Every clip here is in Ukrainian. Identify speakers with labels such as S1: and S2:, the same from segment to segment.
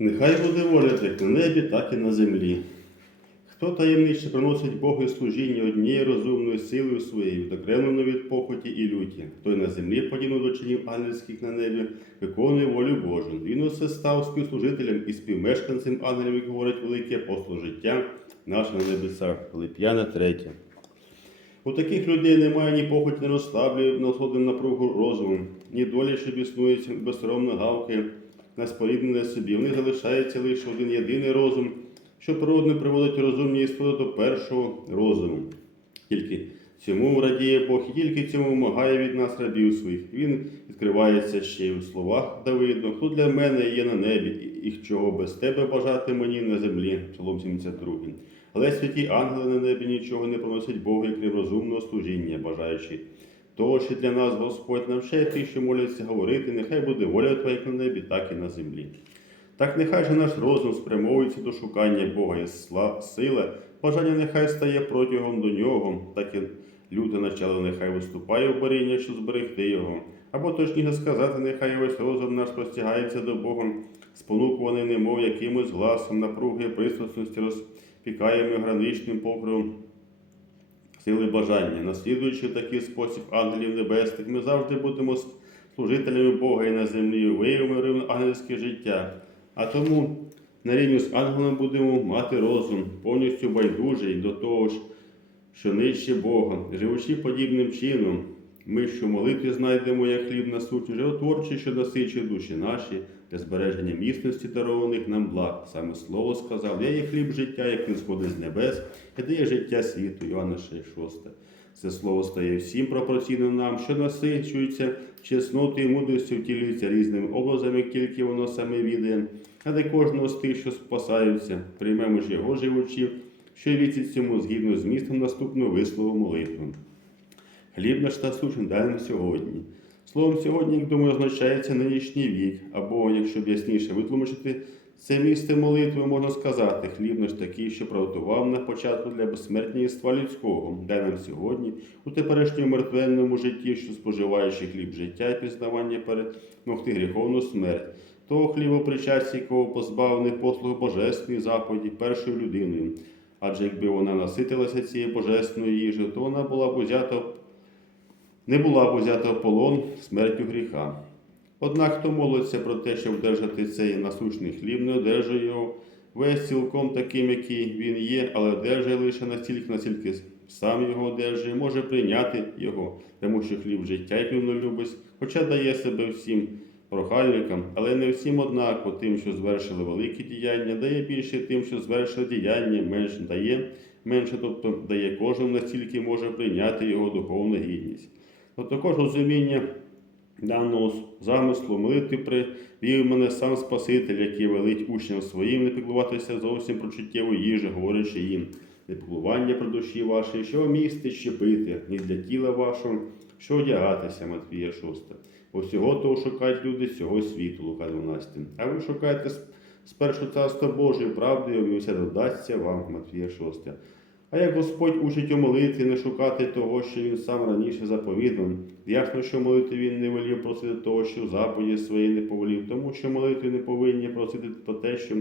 S1: Нехай буде воля як на небі, так і на землі. Хто таємниче приносить Богу служіння однією розумною силою своєю, відокремлено від похоті і люті, той на землі подібно до чинів ангельських на небі, виконує волю Божу. Він усе став співслужителем і співмешканцем ангелів, як говорить великий апостол життя наше на небесах. Филип'яна 3. У таких людей немає ні похоті, ні розслаблює, насходи напругу розуму, ні долі, що біснується безсоромно гавки, на споріднене собі. В них залишається лише один єдиний розум, що природно приводить розумні істоти до першого розуму. Тільки цьому радіє Бог і тільки цьому вимагає від нас рабів своїх. Він відкривається ще й у словах Давидно, хто для мене є на небі, і чого без тебе бажати мені на землі. Псалом 72. Але святі ангели на небі нічого не проносять Богу, крім розумного служіння, бажаючи того, що для нас Господь навчає тих, що моляться говорити, нехай буде воля Твоя на небі, так і на землі. Так нехай же наш розум спрямовується до шукання Бога і сла- сила, бажання нехай стає протягом до нього, так і люте начало нехай виступає в боріння, що зберегти його. Або точніше сказати, нехай весь розум наш простягається до Бога, спонукуваний немов якимось гласом, напруги, пристрасності, розпікаємо граничним покровом сили бажання. Наслідуючи такий спосіб ангелів небесних, ми завжди будемо служителями Бога і на землі, виявимо ангельське життя. А тому на рівні з ангелом будемо мати розум, повністю байдужий до того ж, що нижче Бога, живучи подібним чином. Ми, що молитві знайдемо як хліб насущний, животворчий, що насичує душі наші для збереження міцності дарованих нам благ. Саме слово сказав, я є хліб життя, як він сходить з небес, і дає життя світу. Іоанна 6,6. Це слово стає всім пропорційним нам, що насичується чеснотою і мудрістю втілюється різними образами, тільки воно саме відає, а де кожного з тих, що спасаються, приймемо ж його живучів, що віцять цьому згідно з містом наступну вислову молитву. Хліб наш насущний дай нам сьогодні. Словом, сьогодні, як думаю, означається нинішній вік, або, якщо б ясніше витлумачити, це місце молитви можна сказати, хліб наш такий, що приготував на початку для безсмертня єства людського, дай нам сьогодні у теперішньому мертвенному житті, що споживаючи хліб життя і пізнавання перемогти гріховну смерть, того хліба причасті, якого позбавлений послуг божественної заповіді першою людиною. Адже якби вона наситилася цією божественною їжею, то вона була б узята не була б узята в полон смертю гріха. Однак, хто молиться про те, щоб вдержати цей насущний хліб, не одержує його весь цілком таким, який він є, але одержує лише настільки, наскільки сам його одержує, може прийняти його, тому що хліб життя, він любить, хоча дає себе всім прохальникам, але не всім однаково тим, що звершили великі діяння, дає більше тим, що звершили діяння, менше дає, менше, тобто дає кожному настільки може прийняти його духовну гідність. То також розуміння даного замислу молитви привів мене сам Спаситель, який велить учням своїм не піклуватися зовсім про чуттєву їжу, говорячи їм, не піклування про душі ваші, що місти ще пити, ні для тіла вашого, що одягатися, Матвія 6. Бо всього того шукають люди з цього світу, Лука 12. А ви шукаєте спершу царство Божої правдою, і все додасться вам, Матвія 6. А як Господь учить у молитві не шукати того, що Він сам раніше заповідав, ясно, що молитві Він не волів просити того, що в заповіді своїй не повелів, тому що молитві не повинні просити про те, що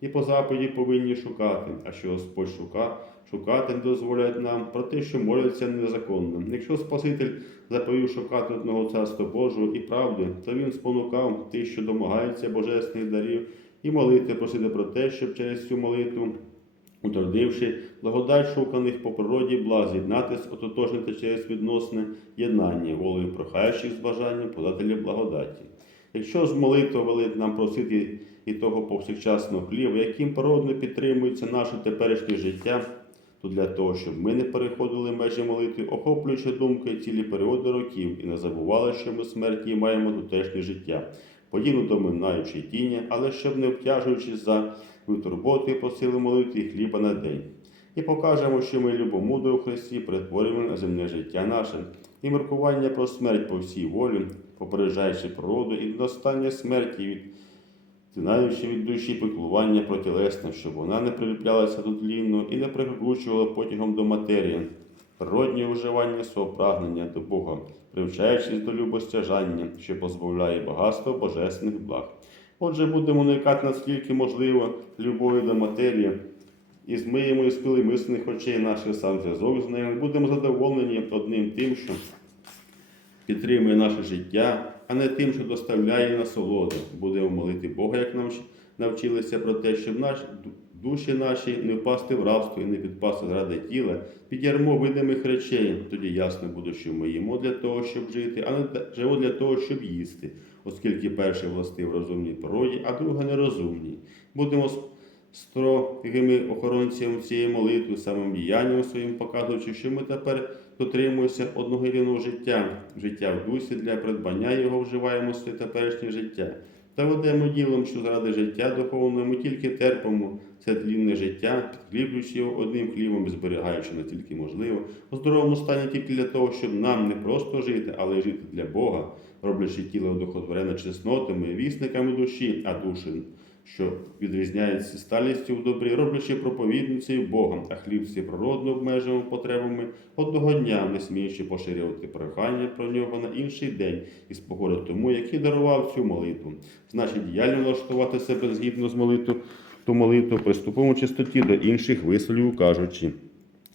S1: і по заповіді повинні шукати, а що Господь шука, шукати не дозволяє нам про те, що моляться незаконно. Якщо Спаситель заповів шукати одного царства Божого і правди, то він спонукав тих, що домагаються божественних дарів, і молити, просити про те, щоб через цю молитву утвердивши благодать шуканих по природі благ, з'єднатись, ототожнити через відносне єднання, волею прохаючих з бажанням подателів благодаті. Якщо ж молитва велить нам просити і того повсякчасного хліба, яким природно підтримується наше теперішнє життя, то для того, щоб ми не переходили межі молитви, охоплюючи думкою цілі періоди років і не забували, що ми смерті маємо тутешнє життя, подібно до минаючої тіні, але щоб не обтяжуючись за турботи просили молитви хліба на день. І покажемо, що ми любомудро у Христі перетворюємо на земне життя наше, і міркування про смерть по всій волі, попереджаючи природу і до остання смерті, від, тинаючи від душі піклування про тілесне, щоб вона не приліплялася до тлінну і не прикручувала потягом до матерії, природнє уживання свого прагнення до Бога, привчаючись до любостяжання, що позбавляє багатство божественних благ. Отже, будемо уникати наскільки можливо любові до матерії і змиємо із пили мислених очей наших сам зв'язок з нею. Будемо задоволені одним тим, що підтримує наше життя, а не тим, що доставляє насолоду. Будемо молити Бога, як нам навчилися про те, щоб наші ду- душі наші не впасти в рабство і не підпасти зради тіла, під ярмо видимих речей. Тоді ясно буде, що ми їмо для того, щоб жити, а не живемо для того, щоб їсти, оскільки перший властив розумній природі, а друге нерозумній. Будемо строгими охоронцями цієї молитви, самим діянням своїм показуючи, що ми тепер дотримуємося одного єдиного життя, життя в дусі для придбання його вживаємо в своє теперішнє життя. Та ведемо ділом, що заради життя духовного ми тільки терпимо це тлінне життя, підкріплюючи його одним хлібом і зберігаючи наскільки можливо, у здоровому стані тільки для того, щоб нам не просто жити, але й жити для Бога, роблячи тіло духотворене чеснотами, вісниками душі, а душі що відрізняється сталістю в добрі, роблячи проповідницею Богом, а хліб всі природно обмежуємо потребами одного дня, не сміючи поширювати прохання про нього на інший день із погоди тому, який дарував цю молитву. Значить, діяльно влаштувати себе згідно з молитву, ту молитву, приступимо чистоті до інших висловів, кажучи.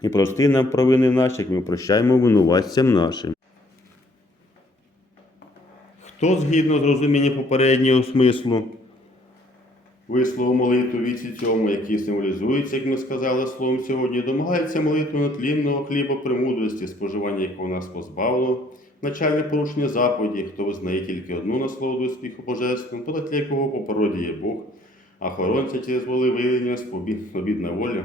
S1: І прости нам провини наші, як ми прощаємо винуватцям нашим. Хто згідно з розумінням попереднього смислу вислову молитву віці цьому, який символізується, як ми сказали словом сьогодні, домагається молитву натлінного хліба премудрості, споживання якого нас позбавило, начальне порушення заповіді, хто визнає тільки одну насолоду успіху божественним, подать для якого по природі є Бог, а хоронця через воли виявлення спобідна воля.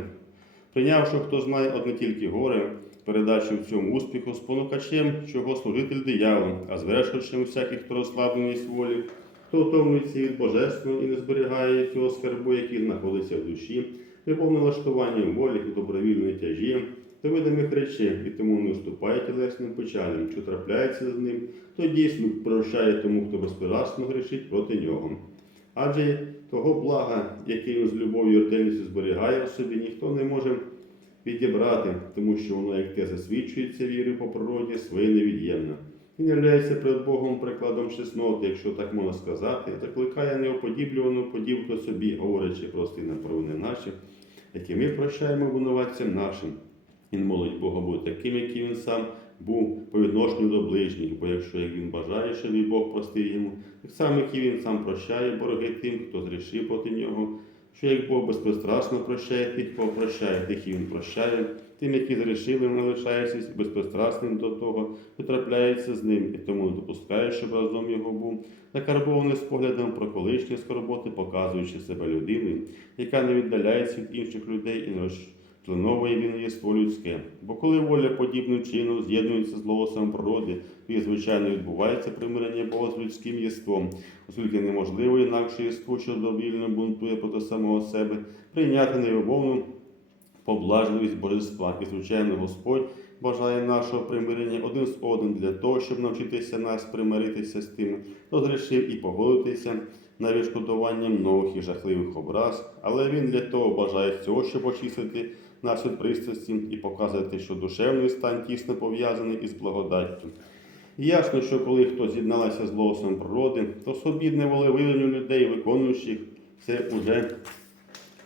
S1: Прийнявши, хто знає одне тільки горе, передачу в цьому успіху, спонукачем, чого служитель диявол, а звершувачем всяких, хто розслабленість волі, хто втомлюється від божественного і не зберігає цього скарбу, який знаходиться в душі, неповне влаштуванням волі і добровільної тяжі, до видимих речей, і тому не уступає тілесним печалям, що трапляється з ним, то дійсно прощає тому, хто безпирасно грішить проти нього. Адже того блага, яке він з любов'ю і зберігає в собі, ніхто не може відібрати, тому що воно, як те засвідчується вірою по природі, своє невід'ємне. Він являється перед Богом прикладом чесноти, якщо так можна сказати, закликає неоподіблювану подіб до собі, говорячи прости на провини наші, які ми прощаємо винуватцям нашим. Він молить Бога бути таким, який він сам був по відношенню до ближніх, бо якщо як він бажає, щоб і Бог простив йому, так само, як і він сам прощає бороги тим, хто зрішив проти нього, що як Бог безпристрасно прощає тих, кого прощає, тих і він прощає, тим, які зрішили, не лишаючись безпристрасним до того, хто трапляється з ним, і тому не допускає, щоб разом його був, накарбований з поглядом про колишні скорботи, показуючи себе людиною, яка не віддаляється від інших людей і не розчленовує він єство людське. Бо коли воля подібним чином з'єднується з голосом природи, то і, звичайно відбувається примирення Бога з людським єством, оскільки неможливо інакше єство, що добільно бунтує проти самого себе, прийняти невимовну поблажливість божества. І, звичайно, Господь бажає нашого примирення один з одним для того, щоб навчитися нас примиритися з тим, хто зрішив і погодитися на відшкодування нових і жахливих образ, але він для того бажає цього, щоб очистити від пристрасті і показати, що душевний стан тісно пов'язаний із благодаттю. Ясно, що коли хтось з'єдналася з голосом природи, то свобідне волевиявлення людей, виконуючих це уже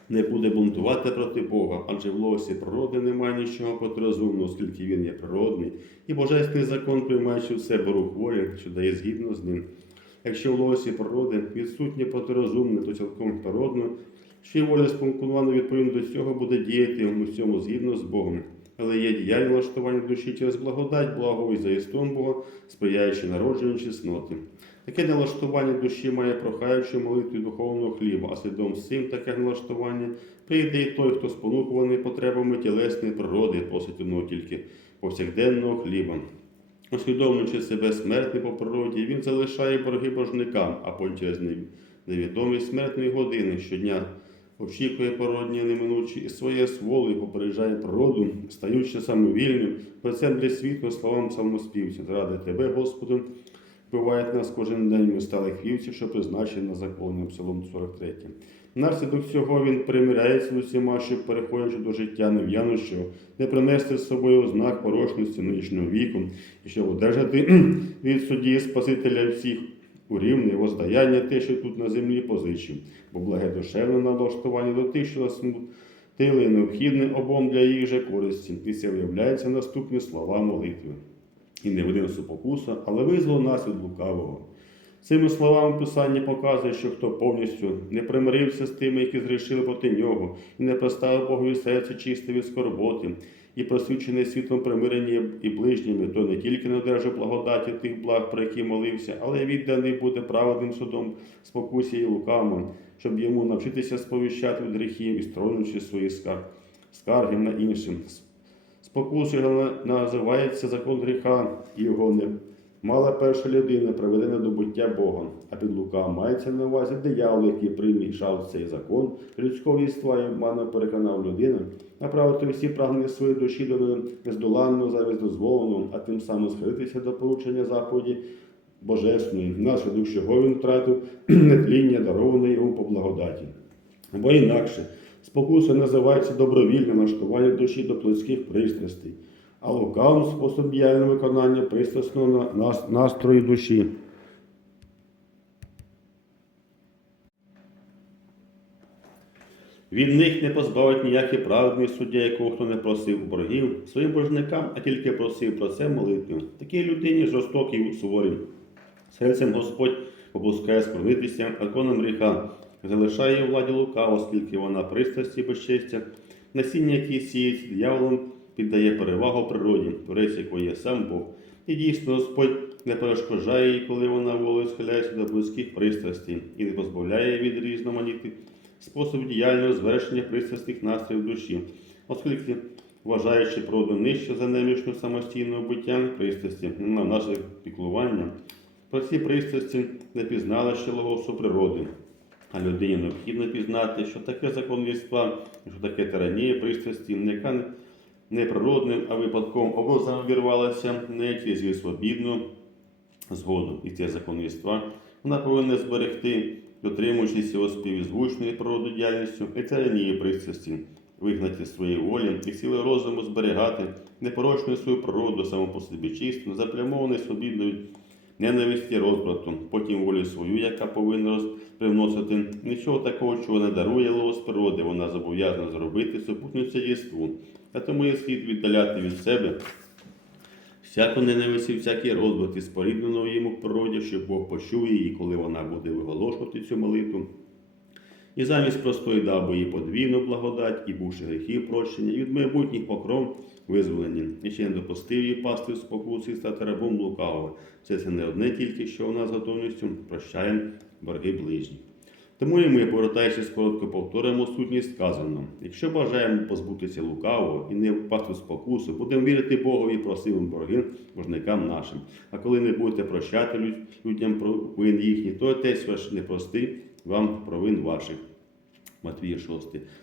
S1: не буде бунтувати проти Бога, адже в лосі природи немає нічого проти оскільки він є природний, і божественний закон, приймаючи в себе рух волі, що дає згідно з ним. Якщо в лосі природи відсутнє протирозумне, то цілком природно, що й воля спонукувана відповідно до цього буде діяти в усьому згідно з Богом. Але є діяльне влаштування душі через благодать, благо і заїстом Бога, сприяючи народженню чесноти. Таке налаштування душі має прохаючи молитві духовного хліба, а слідом цим таке налаштування прийде і той, хто спонукуваний потребами тілесної природи, просить одного тільки повсякденного хліба. Усвідомлюючи себе смертний по природі, він залишає борги божникам, а потім через невідомість смертної години щодня очікує породні неминучі і своє сволою попереджає природу, стаючи самовільним, лицем для світу словам самоспівця. Заради тебе, Господи, вбивають нас кожен день, ми стали хвівці, що призначені на законі Псалом 43. Внаслідок цього він примиряється з усіма, щоб переходячи до життя нев'янощого, не принести з собою ознак порожності нинішнього віку, і щоб одержати від судді Спасителя всіх у рівне воздаяння те, що тут на землі позичив, бо благе душевне налаштування до тих, що засмутили необхідне обом для їх же користі. І це виявляється наступні слова молитви. І не веди нас у покуса, але визвол нас від лукавого. Цими словами Писання показує, що хто повністю не примирився з тими, які зрішили проти нього, і не поставив Богові серце чисте від скорботи, і просвічене світлом примирення і ближніми, то не тільки не одержав благодаті тих благ, про які молився, але й відданий буде праведним судом спокусі і лукавим, щоб йому навчитися сповіщати від гріхів і стронучи свої скар- скарги на іншим. Спокусою називається закон гріха, і його не мала перша людина, приведена до буття Богом, а під лука мається на увазі диявол, який примішав цей закон, людського віства і обману переконав людину, направити всі прагнення своєї душі до нездоланного замість дозволеного, а тим самим схилитися до поручення заповіді Божественної, внаслідок чого він втратив нетління, дароване йому по благодаті. Або інакше, спокуса називається добровільне налаштування душі до плотських пристрастей, а лукавим спосіб діяльного виконання пристрасного на- нас- настрою душі. Від них не позбавить ніякий праведний суддя, якого хто не просив боргів своїм боржникам, а тільки просив про це молитву. Такій людині жорстокий суворий. Серцем Господь опускає скорнитися законом гріха, залишає владі лука, оскільки вона пристрасті безчестя, насіння, які сіють дияволом, піддає перевагу природі, творець якої є сам Бог. І дійсно Господь не перешкоджає їй, коли вона волею схиляється до близьких пристрастей і не позбавляє від різноманітних способів діяльного звершення пристрастних настроїв душі, оскільки, вважаючи природу нижче за немічну самостійного буття пристрасті, на наше піклування, про ці пристрасті не пізнала ще логосу природи. А людині необхідно пізнати, що таке закон єства, що таке тиранія пристрасті, яка не- природним, а випадковим образом вірвалася в неї через свобідну згоду. І це закон єства вона повинна зберегти, дотримуючись його співзвучною природодіяльністю і тиранії пристрасті, вигнати своєї волі і сили розуму зберігати непорочну свою природу саму по собі чисту, заплямований свобідно від ненависті розбрату, потім волю свою, яка повинна привносити нічого такого, чого не дарує лос природи, вона зобов'язана зробити супутницю єству. А тому є слід віддаляти від себе всяку ненависть і всякий розбрат і спорідненого йому природі, щоб Бог почує її, коли вона буде виголошувати цю молитву. І замість простої дав би їй подвійну благодать, і бувши гріхів прощення, і від майбутніх покров визволені, і ще не допустив її пасти в спокусі і стати рабом лукавого. Все це не одне тільки, що вона з готовністю прощає борги ближні. Тому і ми, повертаючись коротко, повторимо сутність сказано. Якщо бажаємо позбутися лукавого і не впасти спокусу, будемо вірити Богові і просивим борги боржникам нашим. А коли не будете прощати людям провин їхні, то отець ваш не прости вам провин ваших. Матвія 6.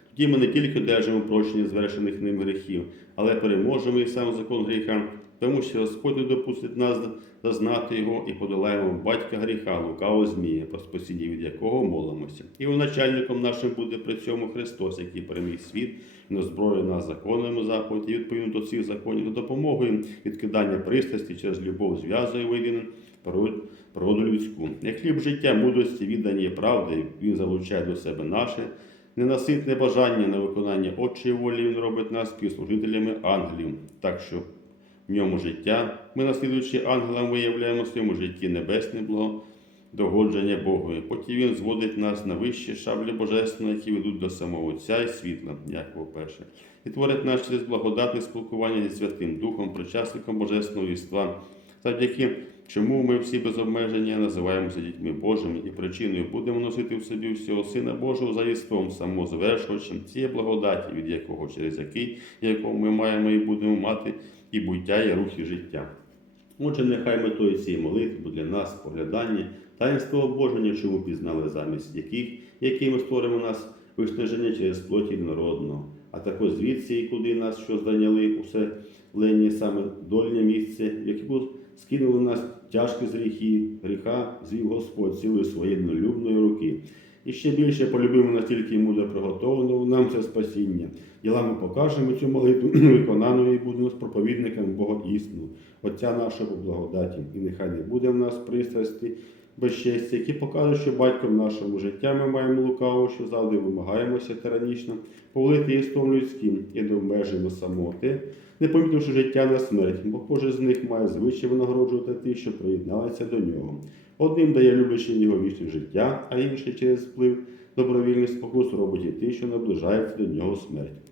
S1: Тоді ми не тільки одержимо прощення звершених ним гріхів, але переможемо і сам закон гріха, тому що Господь допустить нас зазнати його і подолаємо батька гріха, лукавого змія, про спасіння від якого молимося. І начальником нашим буде при цьому Христос, який переміг світ і назброїв нас законами заповіді, і відповідно до цих законів, за допомогою відкидання пристрасті через любов зв'язує воєдиним природу людську. Як хліб життя, мудрості, віддані правди, він залучає до себе наше ненаситне бажання на виконання Отчої волі, він робить нас співслужителями ангелів, так що в ньому життя, ми, наслідуючи ангелам, виявляємо в своєму житті небесне благо, догодження Богові. Потім він зводить нас на вищі шаблі божественні, які ведуть до самого Отця і світла, як по-перше, і творить нас через благодатне спілкування зі Святим Духом, причасником Божественного віства, завдяки чому ми всі без обмеження називаємося дітьми Божими і причиною будемо носити в собі всього Сина Божого за єством, самозавершувачем цієї благодаті, від якого, через який, якого ми маємо і будемо мати і буття, і рухи життя. Отже, нехай метою цієї молитви для нас поглядання, таїнство обоження, чому пізнали замість яких, які створимо нас виснаження через плоті народного, а також звідси, і куди нас, що зайняли усе лені саме дольне місце, в яку скинули нас тяжкі з гріхи, гріха, звів Господь силою своєї нелюбної руки. І ще більше полюбимо настільки мудро приготовленого нам це спасіння. Ділами покажемо цю молитву, виконаною і будемо з проповідниками Бога істину, Отця нашого благодаті. І нехай не буде в нас пристрасті безчестя, які покажуть, що батьком нашому життя ми маємо лукаво, що завжди вимагаємося тиранічно, повелити єством людським і не обмежуємо самоти, не помітивши життя на смерть, бо кожен з них має звичай винагороджувати тих, що приєдналися до нього. Одним дає люблячи його вічне життя, а інший через вплив добровільних спокус робить і ті, що наближаються до нього смерть.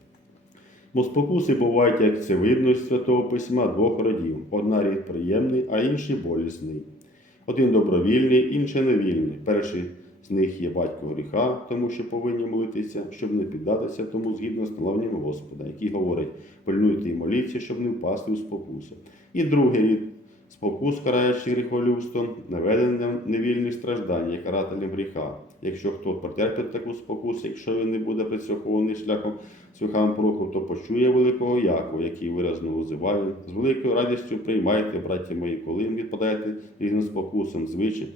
S1: Бо спокуси бувають, як це видно з Святого Письма двох родів. Одна рід приємний, а інший болісний. Один добровільний, інший невільний. Перший з них є батько гріха, тому що повинні молитися, щоб не піддатися тому згідно з наставленням Господа, який говорить: пильнуйте і моліться, щоб не впасти у спокусу. І другий рід спокус, караючи гріхолюбством, наведенням невільних страждань, є карателем гріха. Якщо хто потерпить таку спокусу, якщо він не буде прицьохований шляхом свихам поруху, то почує великого Якова, який виразно визиває. З великою радістю приймайте, браті мої, коли відпадаєте різним спокусом, звичай,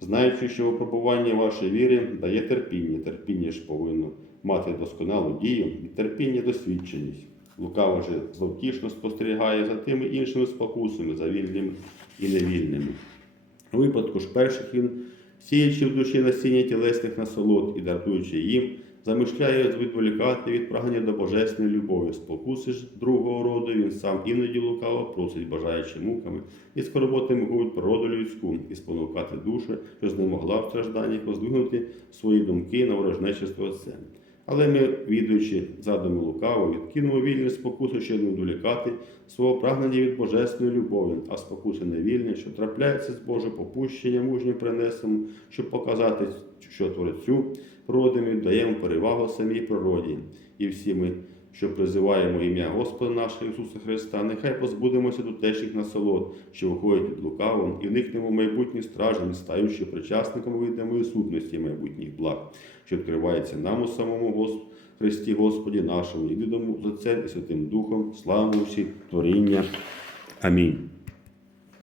S1: знаючи, що випробування вашої віри дає терпіння. Терпіння ж повинно мати досконалу дію, і терпіння досвідченість. Лукава же зловтішно спостерігає за тими іншими спокусами, за вільними і невільними. У випадку ж перших він, сіячи в душі насіння тілесних насолод і даруючи їм, замишляє відволікати від прагнення до божественної любові. Спокуси ж другого роду він сам іноді лукаво просить, бажаючи муками і скорботами губить природу людську і спонукати душу, що знемогла в стражданнях роздвигнути свої думки на ворожнечество Отцем. Але ми, відуючи задуму лукаво, відкинемо вільні спокусу, щоб не долікати свого прагнення від божественної любові, а спокуси невільні, що трапляється з Боже, попущення, мужнім принесемо, щоб показати, що Творцю родину даємо перевагу самій природі. І всі ми, що призиваємо ім'я Господа нашого Ісуса Христа, нехай позбудемося тутешніх насолод, що виходять від лукавом, і вникнемо в майбутні страждань, стаючи причасниками видимої сутності майбутніх благ, що відкривається нам у самому Господу. Христі Господі нашому, і відому за Отцем і Святим Духом, славу всіх творіння. Амінь.